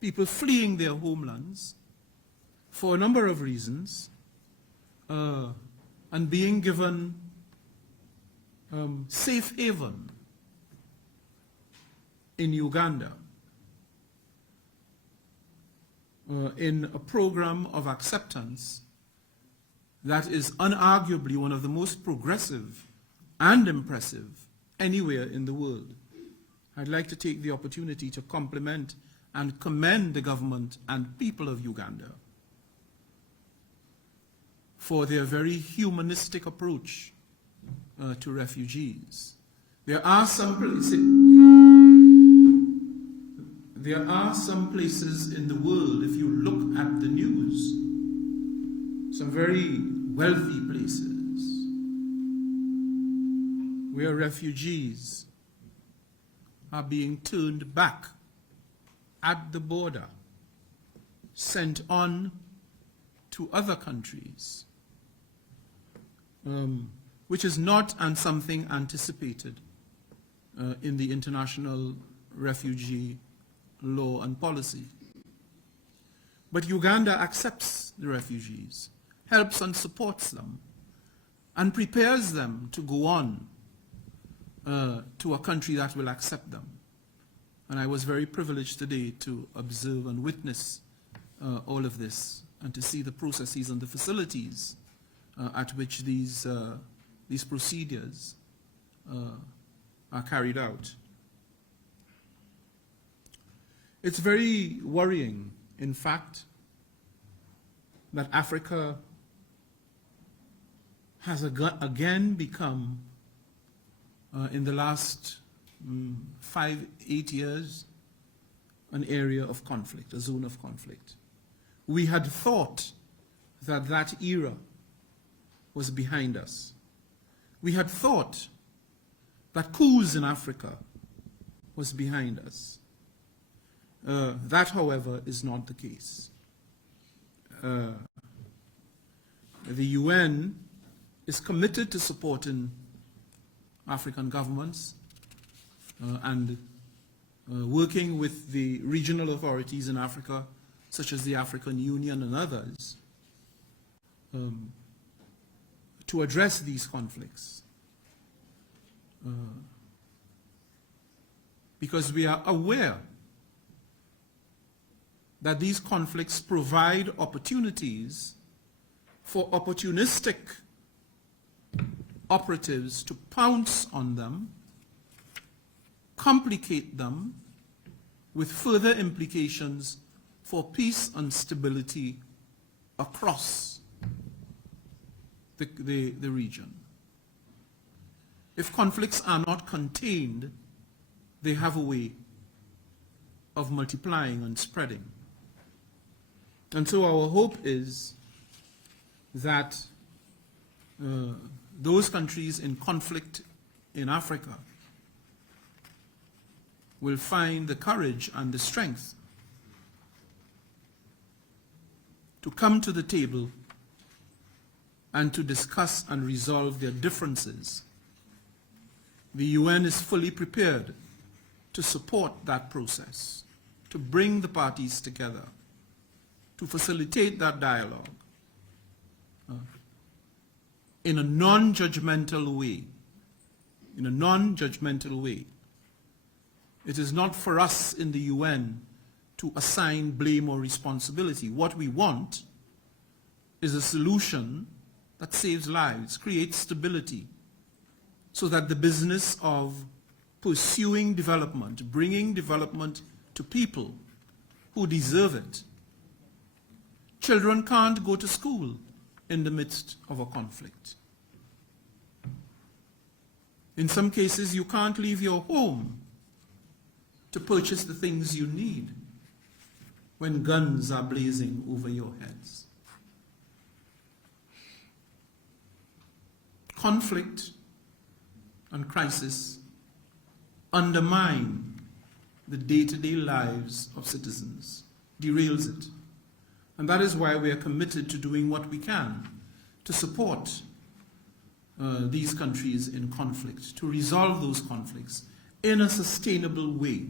people fleeing their homelands for a number of reasons and being given safe haven in Uganda in a program of acceptance that is unarguably one of the most progressive and impressive anywhere in the world. I'd like to take the opportunity to compliment and commend the government and people of Uganda for their very humanistic approach to refugees. There are some places in the world, if you look at the news, some very wealthy places where refugees are being turned back at the border, sent on to other countries, which is not something anticipated in the international refugee law and policy. But Uganda accepts the refugees, helps and supports them, and prepares them to go on to a country that will accept them. And I was very privileged today to observe and witness all of this and to see the processes and the facilities at which these procedures are carried out. It's very worrying, in fact, that Africa has again become, in the last 5-8 years, an area of conflict, a zone of conflict. We had thought that that era was behind us. We had thought that coups in Africa was behind us. That, however, is not the case. The UN is committed to supporting African governments and working with the regional authorities in Africa, such as the African Union and others, to address these conflicts. Because we are aware that these conflicts provide opportunities for opportunistic operatives to pounce on them, complicate them, with further implications for peace and stability across the region. If conflicts are not contained, they have a way of multiplying and spreading. And so our hope is that those countries in conflict in Africa will find the courage and the strength to come to the table and to discuss and resolve their differences. The UN is fully prepared to support that process, to bring the parties together, to facilitate that dialogue in a non-judgmental way. In a non-judgmental way. It is not for us in the UN to assign blame or responsibility. What we want is a solution that saves lives, creates stability, so that the business of pursuing development, bringing development to people who deserve it. Children can't go to school in the midst of a conflict. In some cases, you can't leave your home to purchase the things you need when guns are blazing over your heads. Conflict and crisis undermine the day-to-day lives of citizens, derails it. And that is why we are committed to doing what we can to support these countries in conflict, to resolve those conflicts in a sustainable way.